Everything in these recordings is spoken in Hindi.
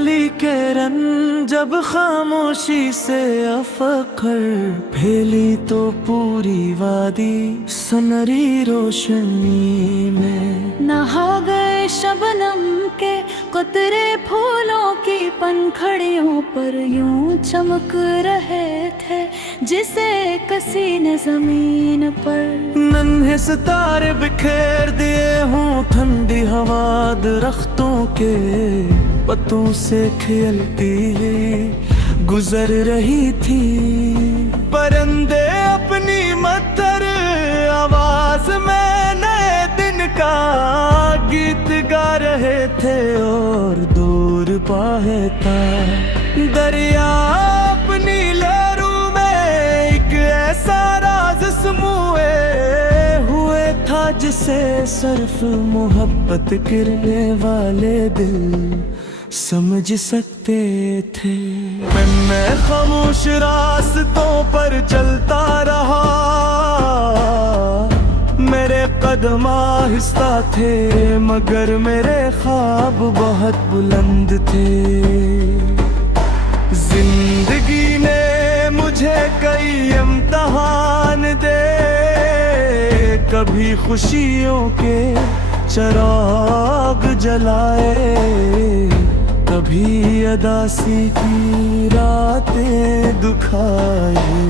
कली के रन जब खामोशी से अफखर फैली तो पूरी वादी सनरी रोशनी में। नहा गए शबनम के कतरे फूलों की पंखड़ियों पर यूं चमक रहे थे जिसे कसी ने जमीन पर। नन्हे सितारे बिखेर दिए हूँ ठंडी हवा दरख्तों के पत्तों से खेलती गुजर रही थी। परिंदे अपनी मधुर आवाज में नए दिन का गीत गा रहे थे और दूर बहता दरिया अपनी लहरों में एक ऐसा राज समूए हुए था जिसे सिर्फ मोहब्बत करने वाले दिल समझ सकते थे। मैं खामोश रास्तों पर चलता रहा, मेरे कदम आहिस्ता थे मगर मेरे ख्वाब बहुत बुलंद थे। जिंदगी ने मुझे कई इम्तिहान दे, कभी खुशियों के चिराग जलाए, कभी अदासी की रातें दुखाई,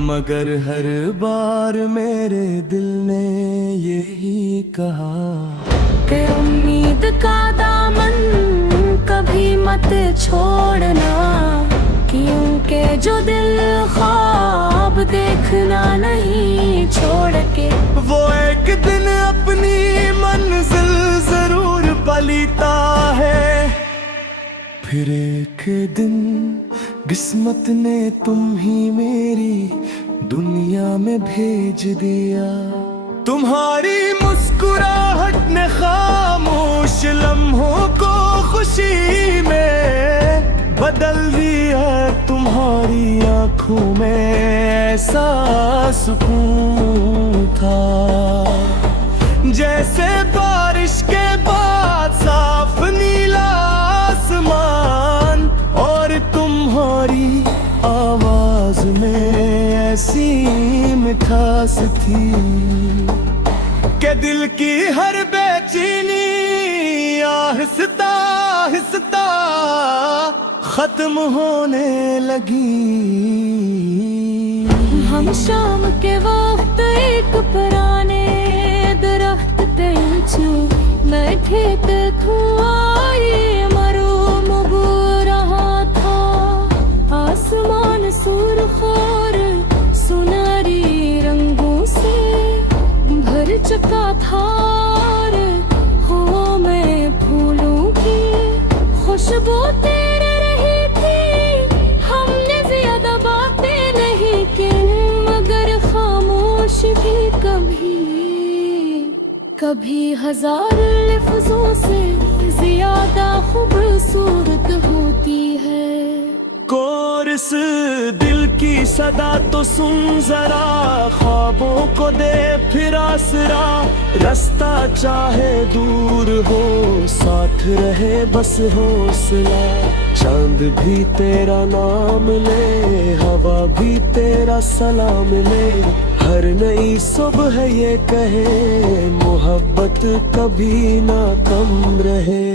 मगर हर बार मेरे दिल ने यही कहा कि उम्मीद का दामन कभी मत छोड़ना, क्योंकि जो दिल ख्वाब देखना नहीं छोड़ के वो एक दिन अपनी मंजिल जरूर पलीता है। फिर एक दिन किस्मत ने तुम ही मेरी दुनिया में भेज दिया। तुम्हारी मुस्कुराहट ने खामोश लम्हों को खुशी में बदल दिया। तुम्हारी आंखों में ऐसा सुकून था जैसे बारिश के बाद साफ नीला आसमान, और तुम्हारी आवाज में ऐसी मिठास थी कि दिल की हर बेचैनी आहिस्ता आहिस्ता खत्म होने लगी। हम शाम के वक्त एक पुराने दरख्त के नीचे बैठे थे, धुआं ये मरूम उग रहा था। आसमान सुर्ख और सुनहरी रंगों से भर चुका था, हो मैं फूलों की खुशबू तेरे रही थी। हमने ज्यादा बातें नहीं की मगर खामोश भी कभी हजार लफ्जों से ज्यादा खूबसूरत होती है। कोरस दिल की सदा तो सुन जरा, ख्वाबों को दे फिर आसरा। रास्ता चाहे दूर हो साथ रहे बस हौसला। चांद भी तेरा नाम ले, हवा भी तेरा सलाम ले। हर नई सुबह ये कहे मोहब्बत कभी ना कम रहे।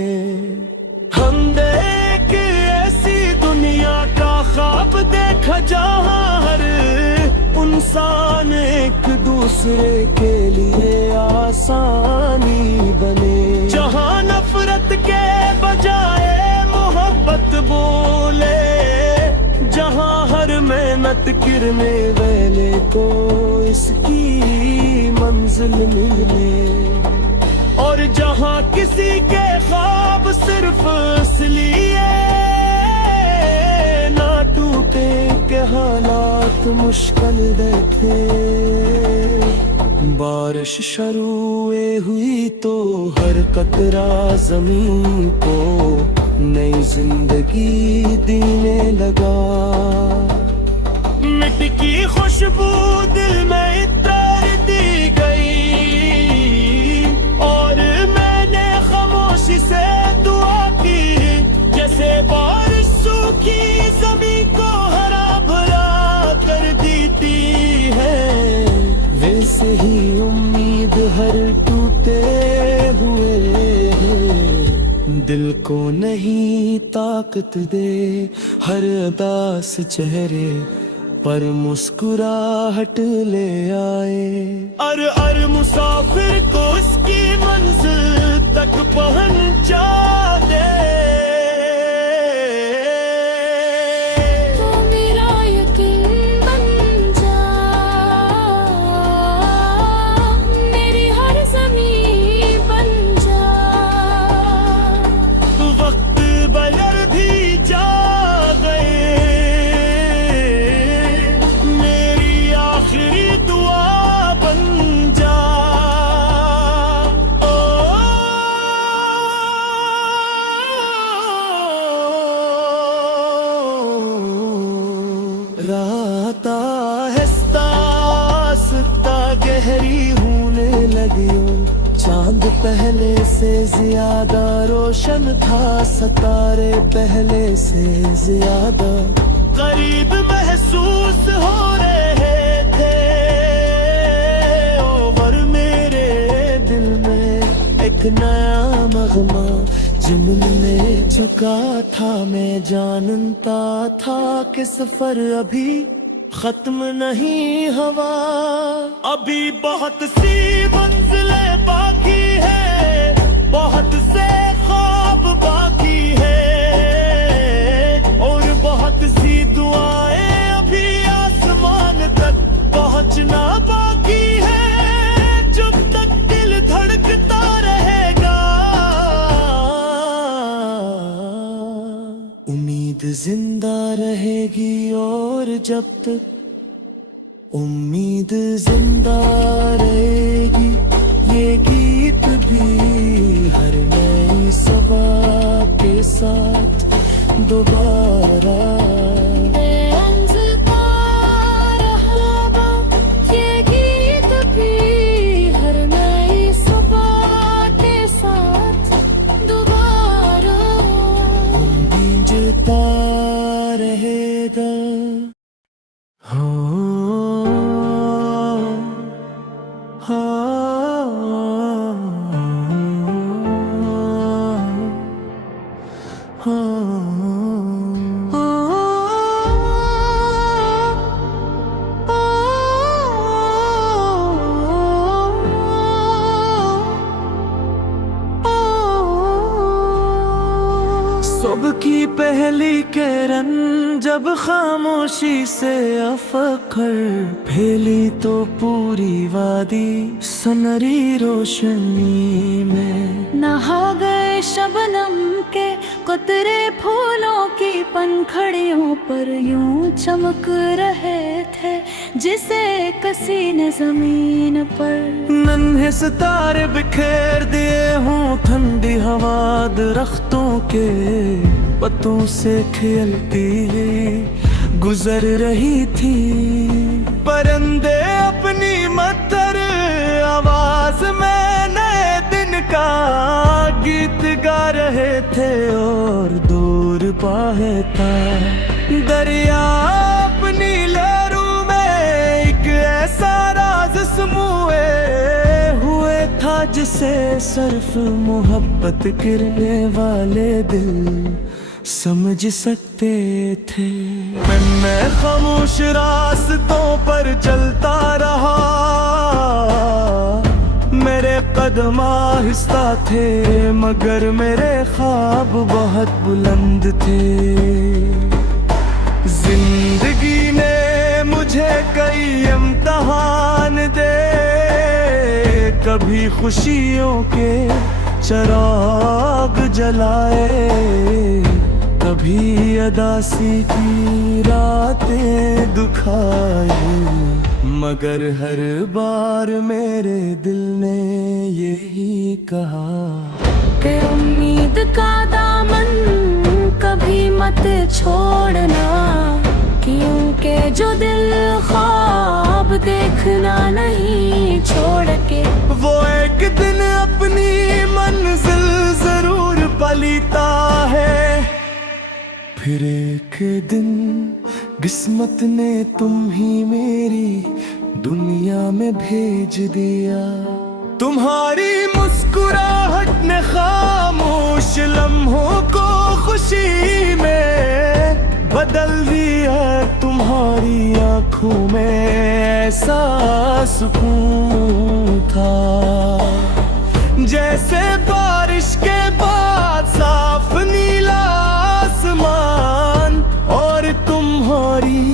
हमने एक ऐसी दुनिया का ख्वाब देखा जहाँ हर इंसान एक दूसरे के लिए आसानी बने, जहाँ नफरत के बजाय मोहब्बत बोले, जहाँ हर मेहनत करने वाले को इसकी मंजिल मिले, और जहाँ किसी के ख्वाब सिर्फ इसलिए ना टूटे के हालात मुश्किल देखे। बारिश शुरू हुई तो हर कतरा जमीन को नई जिंदगी देने लगा। मिट्टी की खुशबू दिल में इतर दी गई, और मैंने खामोशी से दुआ की जैसे दिल को नहीं ताकत दे हर उदास चेहरे पर मुस्कुराहट ले आए। अर मुसाफिर को उसकी मंजिल तक पहुंचा दे। तू मेरा यकीन बन जा, मेरी हर ज़मीं बन जा। वक्त बदल भी जा गए, मेरी आखिरी दुआ बन जा। रात आहिस्ता आहिस्ता गहरी होने लगी हो, चांद पहले से ज्यादा रोशन था, सितारे पहले से ज्यादा करीब महसूस हो रहे थे। और मेरे दिल में एक नया मगमा जुमने चुका था। मैं जानता था कि सफर अभी खत्म नहीं हुआ, अभी बहुत सी मंजिलें बाकी है, बहुत से ख्वाब बाकी है, और बहुत सी दुआएं अभी आसमान तक पहुंचना बाकी है। जब तक दिल धड़कता रहेगा, उम्मीद जिंदा रहेगी। और जब तक उम्मीद जिंदा रहेगी, ये गीत भी हर नई सुबह के साथ दोबारा ये गीत भी हर नई सुबह के साथ दोबारा गूंजता रहेगा। सुबह की पहली किरण जब खामोशी से अफखर फैली, तो पूरी वादी सुनहरी रोशनी में नहा गए शबनम के कुतरे, फूलों की पंखड़ियों पर यूं चमक रहे थे जिसे कसी ने जमीन पर। नन्हे सितारे बिखेर दिए हों, ठंडी हवा दरख्तों के पत्तों से खेलती गुजर रही थी। परिंदे अपनी मधुर आवाज में नए दिन का गीत गा रहे थे, और दूर बहता दरिया अपनी लहरों में एक ऐसा राज समूए हुए था, जिसे सिर्फ मोहब्बत करने वाले दिल समझ सकते थे। मैं खामोश रास्तों पर चलता रहा, मेरे कदम आहिस्ता थे, मगर मेरे ख्वाब बहुत बुलंद थे। जिंदगी ने मुझे कई इम्तिहान दे, कभी खुशियों के चिराग जलाए, कभी अदासी की रातें दुखाई, मगर हर बार मेरे दिल ने यही कहा कि उम्मीद का दामन कभी मत छोड़ना, क्योंकि जो दिल ख्वाब देखना नहीं छोड़ के, वो एक दिन अपनी मंजिल जरूर पलीता है। फिर एक दिन किस्मत ने तुम ही मेरी दुनिया में भेज दिया। तुम्हारी मुस्कुराहट ने खामोश कुछ लम्हों को खुशी में बदल दिया तुम्हारी आंखों में ऐसा सुकून था, जैसे बारिश के बाद साफ नीला आसमान, और तुम्हारी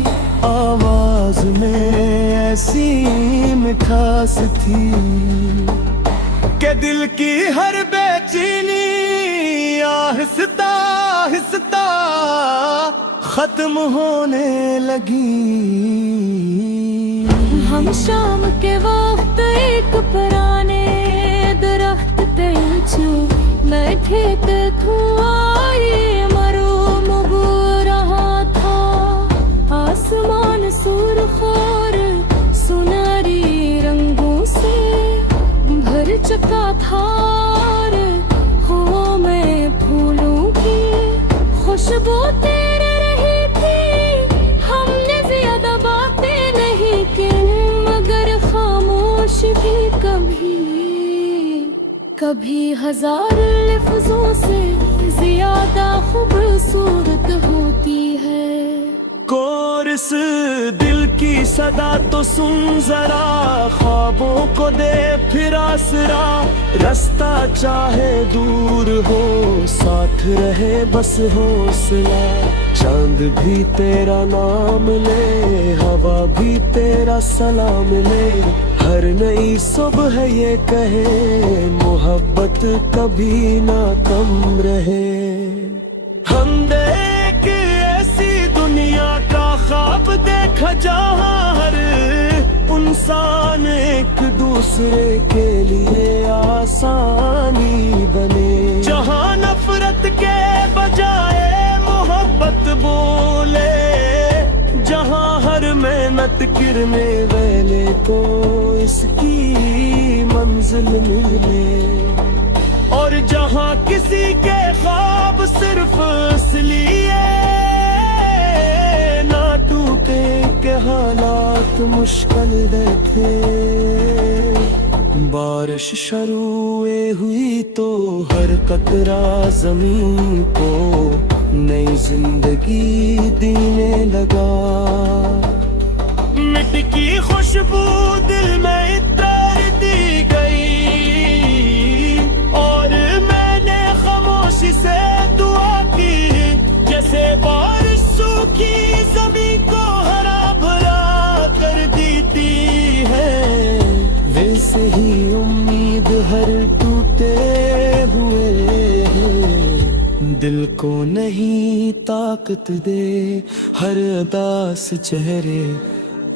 आवाज में ऐसी मिठास थी कि दिल की हर बेचैनी आहिस्ता आहिस्ता खत्म होने लगी। हम शाम के वक्त एक पुराने दरख्त पे बैठे थे, धुआं मरूम उग रहा था, आसमान सुर्ख और सुनहरी रंगों से भर चुका था, हवा में फूलों की खुशबू तेरे रही थी। हमने ज्यादा बातें नहीं की, मगर खामोश भी कभी हजार लफ्जों से ज्यादा खूबसूरत होती है। कोरस दिल की सदा तो सुन जरा, ख्वाबों को दे फिर आसरा, रास्ता चाहे दूर हो साथ रहे बस हौसला। चांद भी तेरा नाम ले, हवा भी तेरा सलाम ले, हर नई सुबह ये कहे मोहब्बत कभी ना कम रहे। हम देख ऐसी दुनिया का ख्वाब देखा जहाँ हर इंसान एक दूसरे के लिए आसानी बने, जहाँ नफरत के बजाय मोहब्बत बोले, जहाँ हर मेहनत गिरने वाले को इसकी मंजिल मिले, और जहाँ किसी के ख्वाब सिर्फ इसलिए ना टूटे के हालात मुश्किल देखे। बारिश शुरू हुई तो हर कतरा जमीन को नई जिंदगी देने लगा। मिट्टी की खुशबू दिल में इतर दी गई, और मैंने खामोशी से दुआ की, जैसे बारिश सूखी जमीन को हरा भरा कर देती है, वैसे ही उम्मीद हर टूटे हुए दिल को नहीं ताकत दे, हर उदास चेहरे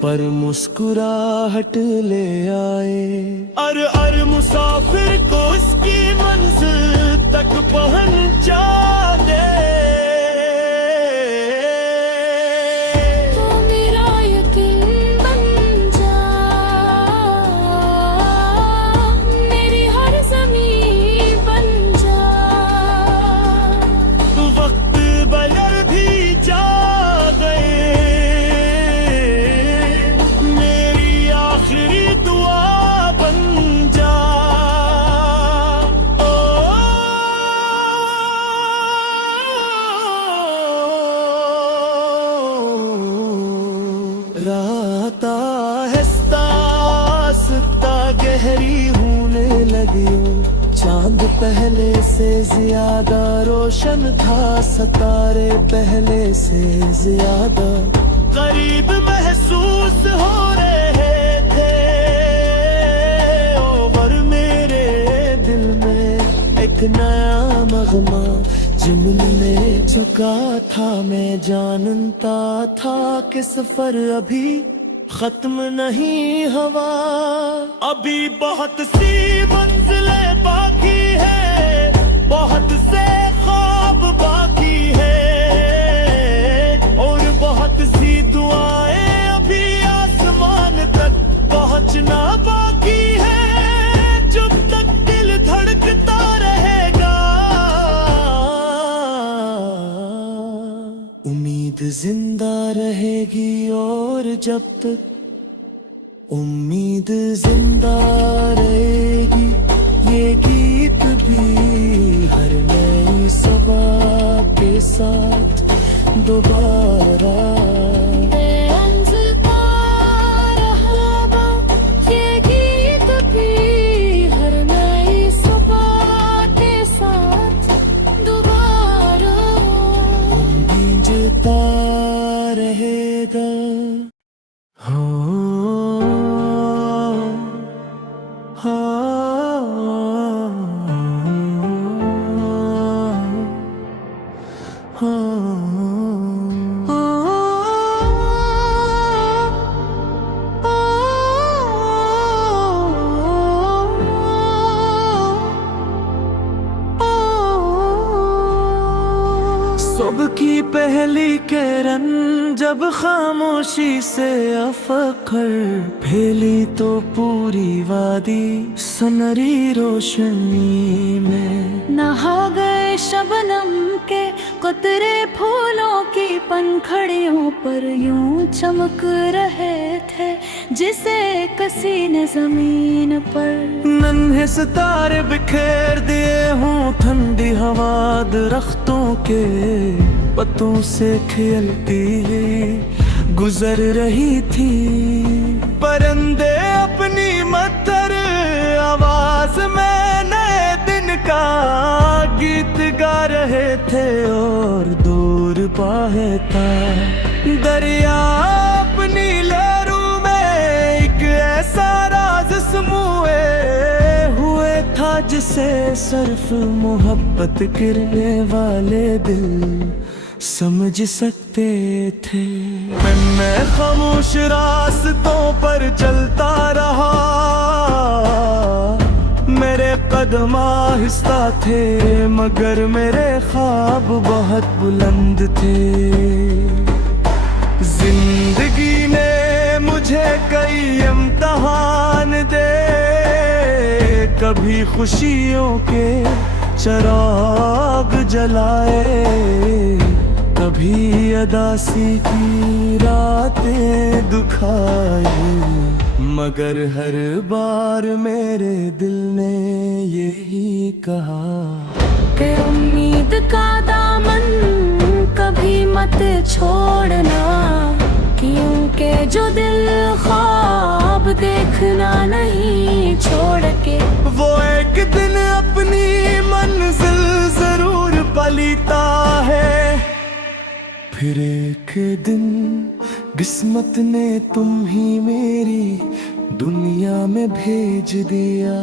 पर मुस्कुराहट ले आए। अर मुसाफिर को उसकी मंजिल तक पहुंचा दे। तो मेरा यकीन बन जा, मेरी हर ज़मीं बन जा। वक्त बदल भी जा गए, मेरी आखिरी दुआ बन जा। रात आहिस्ता आहिस्ता गहरी होने लगी, चांद पहले से ज्यादा रोशन था, सितारे पहले से ज्यादा करीब महसूस हो रहे थे। और मेरे दिल में एक नया मगमा जुमने चुका था, मैं जानता था कि सफर अभी खत्म नहीं हुआ, अभी बहुत सी मंजिलें बाकी है, बहुत से ख्वाब बाकी है, और बहुत सी दुआएं अभी आसमान तक पहुंचना बाकी है। जब तक दिल धड़कता रहेगा, उम्मीद जिंदा रहेगी, और जब तक उम्मीद जिंदा रहेगी, ये गीत भी हर नई साथ दोबारा। ये गीत भी हर नई सुबह के साथ दोबारा गूंजता रहेगा। हो सुबह की पहली किरण जब खामोशी से अफखर फैली तो पूरी वादी सुनहरी रोशनी में नहा गए शबनम के कुतरे फूलों की पंखड़ियों पर यूं चमक रहे थे जिसे किसी ने जमीन पर। नन्हे सितारे बिखेर दिए हूँ ठंडी हवा दरख्तों के पत्तों से खेलती गुजर रही थी। परिंदे अपनी मधुर आवाज में नए दिन का गीत गा रहे थे और दूर बहता दरिया अपनी लहरों में एक ऐसा राज समूए हुए था जिसे सिर्फ मोहब्बत करने वाले दिल समझ सकते थे। मैं खामोश रास्तों पर चलता रहा, मेरे कदम आहिस्ता थे मगर मेरे ख्वाब बहुत बुलंद थे। जिंदगी ने मुझे कई इम्तिहान दे, कभी खुशियों के चिराग जलाए, कभी अदासी की रातें दुखाई, मगर हर बार मेरे दिल ने यही कहा कि उम्मीद का दामन कभी मत छोड़ना, क्योंकि जो दिल ख्वाब देखना नहीं छोड़ के वो एक दिन अपनी मंजिल जरूर पलीता है। फिर एक दिन किस्मत ने तुम ही मेरी दुनिया में भेज दिया।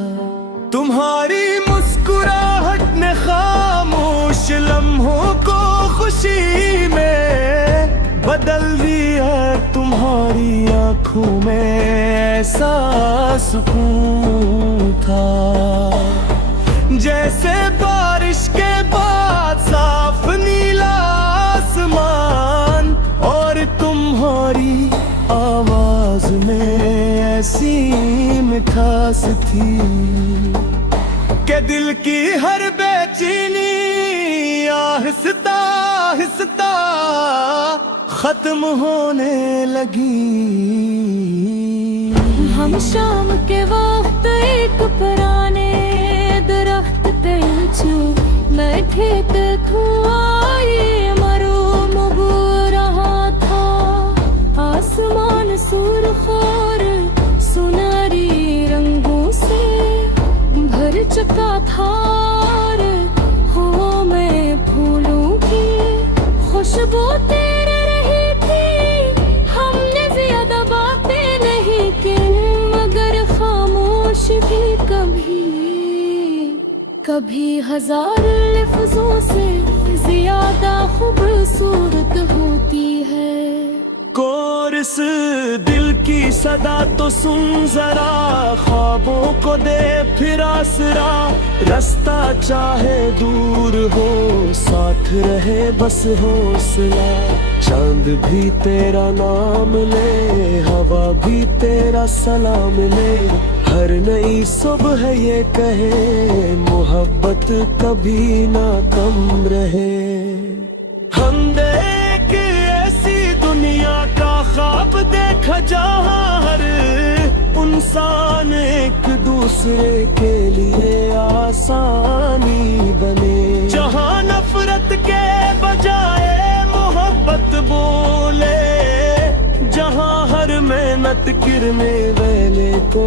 तुम्हारी मुस्कुराहट ने खामोश लम्हों को खुशी में बदल दिया। तुम्हारी आंखों में ऐसा सुकून था जैसे बारिश के बाद साफ नीला आसमान, और तुम्हारी आवाज में ऐसी मिठास थी कि दिल की हर बेचैनी आहिस्ता आहिस्ता खत्म होने लगी। हम शाम के वक्त एक पुराने दरख्त पे बैठे थे, धुआं ये मरूम हो रहा था। आसमान सुर्ख और सुनहरी रंगों से भर चुका था, और हवा में फूलों की खुशबू तेरे रही थी। हमने ज्यादा बातें नहीं की, मगर खामोश भी कभी हजार लफ्जों से ज्यादा खूबसूरत होती है। कोरस दिल की सदा तो सुन जरा, ख्वाबों को दे फिर आसरा। रास्ता चाहे दूर हो साथ रहे बस हौसला। चांद भी तेरा नाम ले, हवा भी तेरा सलाम ले। हर नई सुबह ये कहे मोहब्बत कभी ना कम रहे। हमने एक ऐसी दुनिया का ख्वाब देखा जहाँ हर इंसान एक दूसरे के लिए आसानी बने, जहाँ नफरत के जाए मोहब्बत बोले, जहाँ हर मेहनत किरने वाले को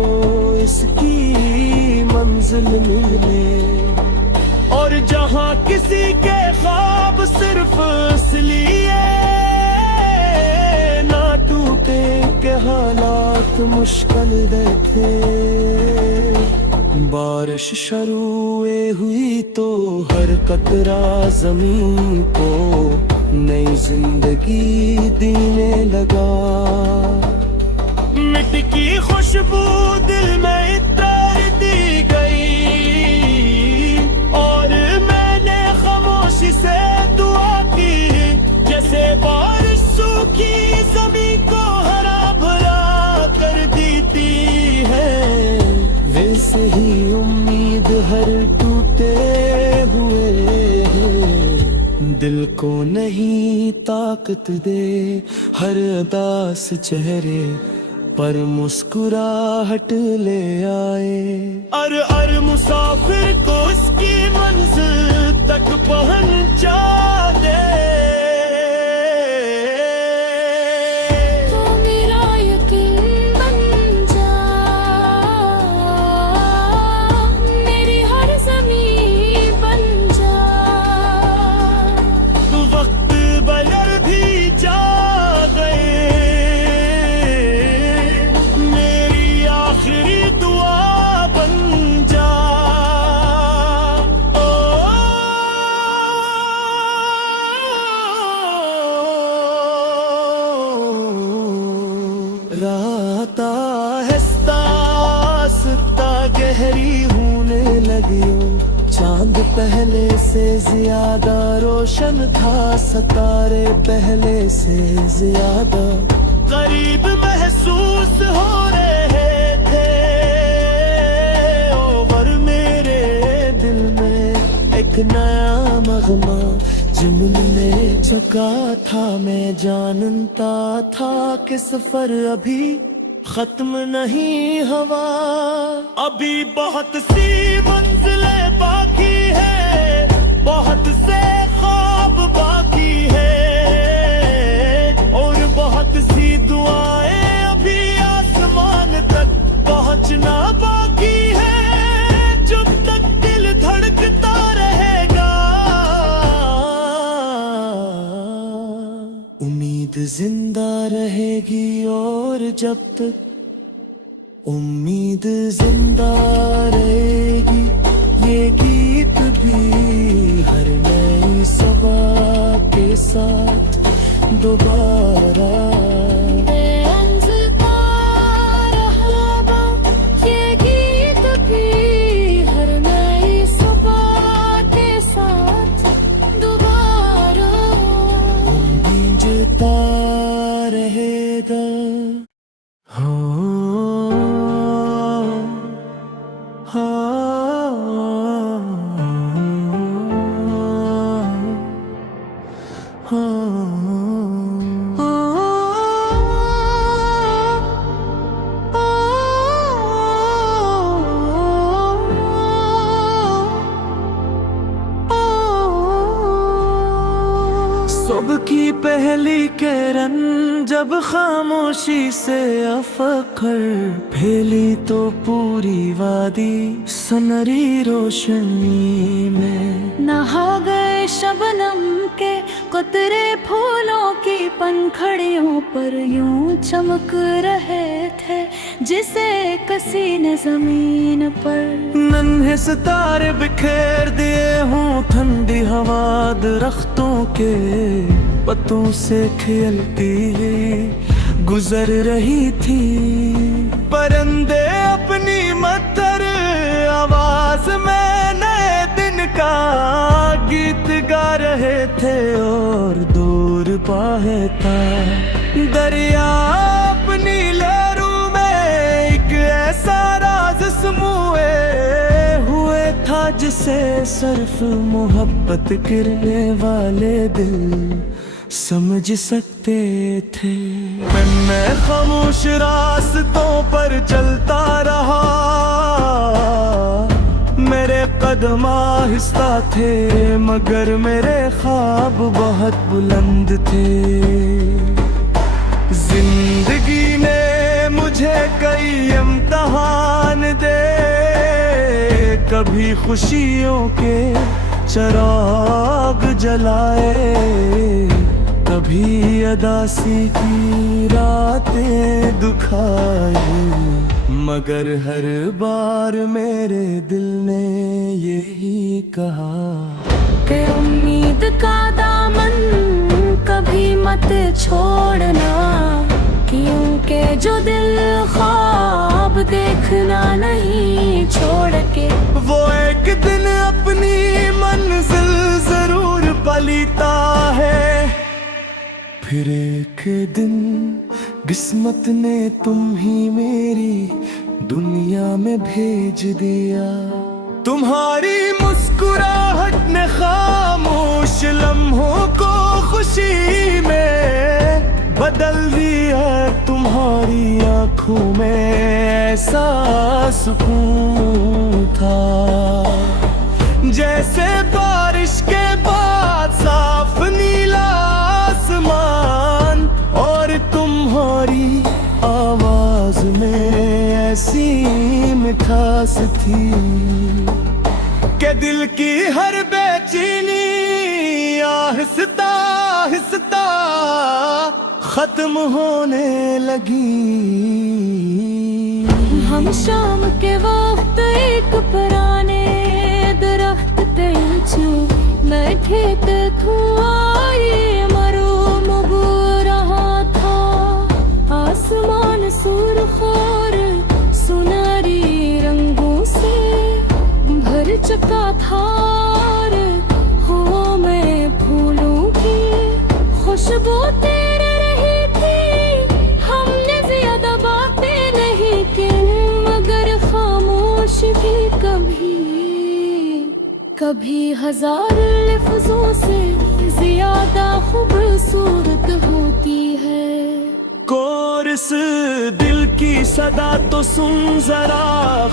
इसकी मंजिल मिले, और जहाँ किसी के ख्वाब सिर्फ इसलिए ना टूटे के हालात मुश्किल देखे। बारिश शुरू हुई तो हर कतरा जमीन को नई जिंदगी देने लगा। मिट्टी की खुशबू दिल में इतर दी गई, और मैंने खामोशी से दुआ की, जैसे बारिश सूखी जमीन को हरा भरा कर देती है, वैसे ही उम्मीद हर टूटे हुए दिल को नहीं ताकत दे। हर उदास चेहरे पर मुस्कुराहट ले आए, हर मुसाफिर को उसकी मंजिल तक पहुंचा दे। तू मेरा यकीन बन जा, मेरी हर ज़मीं बन जा। वक्त बदल भी जा गए, मेरी आखिरी दुआ बन जा। ओ रात आहिस्ता आहिस्ता गहरी होने लगी, चांद पहले से ज्यादा रोशन था, सितारे पहले से ज्यादा करीब महसूस हो रहे थे। और मेरे दिल में एक नया मगमा जुम्न ने जगा था, मैं जानता था कि सफर अभी खत्म नहीं हुआ, अभी बहुत सी मंजिलें बाकी है, बहुत से ख्वाब बाकी है, और बहुत सी दुआएं अभी आसमान तक पहुंचना बाकी है। जब तक दिल धड़कता रहेगा, उम्मीद जिंदा रहेगी, और जब तक उम्मीद जिंदा रहेगी, ये गीत भी हर नई सबा के साथ दोबारा ये गीत भी हर नई सुबह के साथ दोबारा गूंजता रहेगा। सुबह की पहली किरण जब खामोशी से अफकर फैली, तो पूरी वादी सनरी रोशनी में नहा गए शबनम के कुतरे, फूलों की पंखड़ियों पर यूं चमक रहे थे, जिसे कसी ने जमीन पर। नन्हे सितारे बिखेर दिए हूँ, ठंडी हवा दरख्तों के पत्तों से खेलती गुजर रही थी। परिंदे अपनी मधुर आवाज में नए दिन का गीत गा रहे थे, और दूर बहता दरिया अपनी लहरों में एक ऐसा राज समूए हुए था, जिसे सिर्फ मोहब्बत करने वाले दिल समझ सकते थे। मैं खामोश रास्तों पर चलता रहा, मेरे कदम आहिस्ता थे मगर मेरे ख्वाब बहुत बुलंद थे। जिंदगी ने मुझे कई इम्तिहान दे, कभी खुशियों के चिराग जलाए, कभी अदासी की रातें दुखाई, मगर हर बार मेरे दिल ने यही कहा कि उम्मीद का दामन कभी मत छोड़ना, क्योंकि जो दिल ख्वाब देखना नहीं छोड़ के, वो एक दिन अपनी मंजिल जरूर पलीता है। फिर एक दिन किस्मत ने तुम ही मेरी दुनिया में भेज दिया। तुम्हारी मुस्कुराहट ने खामोश लम्हों को खुशी में बदल दिया। तुम्हारी आंखों में ऐसा सुकून था जैसे बारिश के बाद साफ नीला आसमान, और तुम्हारी आवाज में ऐसी मिठास थी कि दिल की हर बेचैनी आहिस्ता आहिस्ता खत्म होने लगी। हम शाम के वक्त एक पुराने दरख्त के नीचे बैठे थे, धुआं मरूम उग रहा था। आसमान सुर्ख और सुनहरी रंगों से भर चुका था, और हवा में फूलों की खुशबू तेरे रही थी। हमने ज्यादा बातें नहीं की, मगर खामोश भी कभी हजार लफ्जों से ज्यादा खूबसूरत होती है। कोर इस दिल की सदा तो सुन जरा,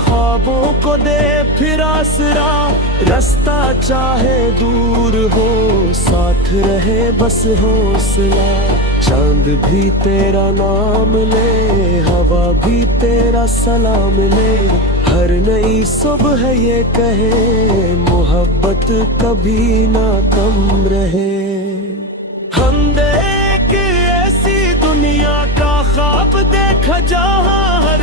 ख्वाबों को दे फिर आसरा। रास्ता चाहे दूर हो साथ रहे बस हौसला। चांद भी तेरा नाम ले, हवा भी तेरा सलाम ले। हर नई सुबह ये कहे मोहब्बत कभी ना कम रहे। हमने एक ऐसी दुनिया का ख्वाब देखा जहाँ हर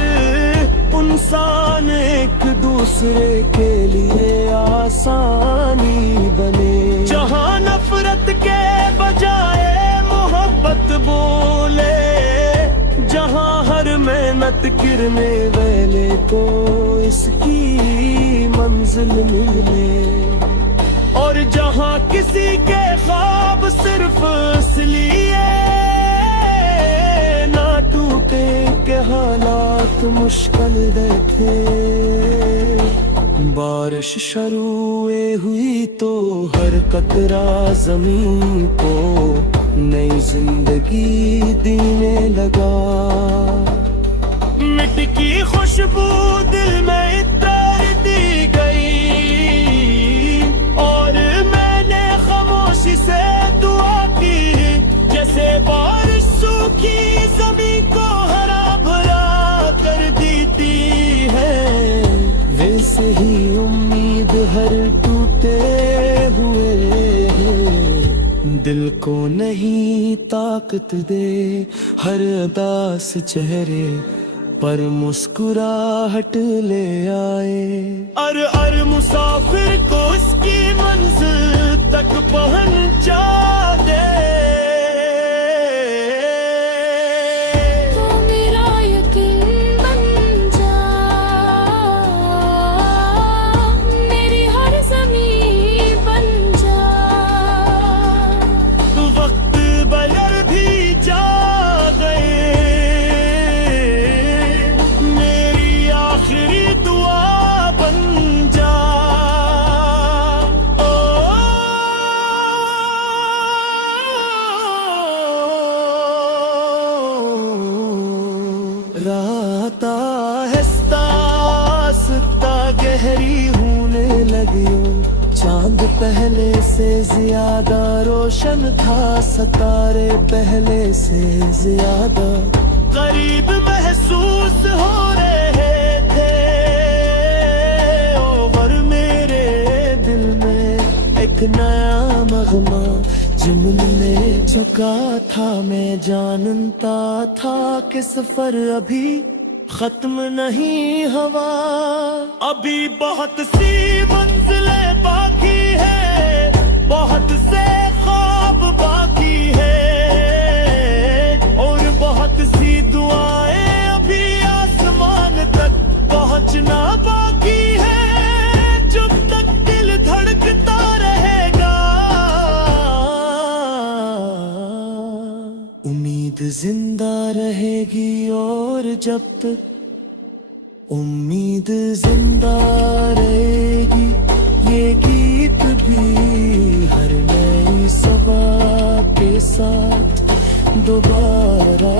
इंसान एक दूसरे के लिए आसानी बने, जहाँ नफरत के बजाय मोहब्बत बोले, जहाँ हर मेहनत गिरने वाले को इसकी मंजिल मिले, और जहाँ किसी के ख्वाब सिर्फ इसलिए ना टूटे के हालात मुश्किल देखे। बारिश शुरू हुई तो हर कतरा जमीन को नई जिंदगी देने लगा। मिट्टी की खुशबू दिल में इतर दी गई, और मैंने खामोशी से दुआ की, जैसे बारिश सूखी जमीन को हरा भरा कर देती है, वैसे ही उम्मीद हर टूटे हुए दिल को नहीं ताकत दे। हर उदास चेहरे पर मुस्कुराहट ले आए, हर मुसाफिर को उसकी मंजिल तक पहुंचा दे। तो मेरा यकीन बन जा, मेरी हर ज़मीं बन जा। वक्त बदल भी जा गए, मेरी आखिरी दुआ बन जा। रात आहिस्ता आहिस्ता गहरी होने लगियो, चांद पहले से ज्यादा रोशन था, सितारे पहले से ज्यादा करीब महसूस हो रहे थे। और मेरे दिल में एक नया मगमा जुम्मने चुका था, मैं जानता था कि सफर अभी खत्म नहीं हुआ, अभी बहुत सी मंजिलें बाकी है, बहुत से ख्वाब बाकी है, और बहुत सी दुआएं अभी आसमान तक पहुंचना बाकी है, जब तक दिल धड़कता रहेगा उम्मीद जिंदा रहेगी, और जब तक उम्मीद जिंदा रहेगी ये गीत भी हर नई सबा के साथ दोबारा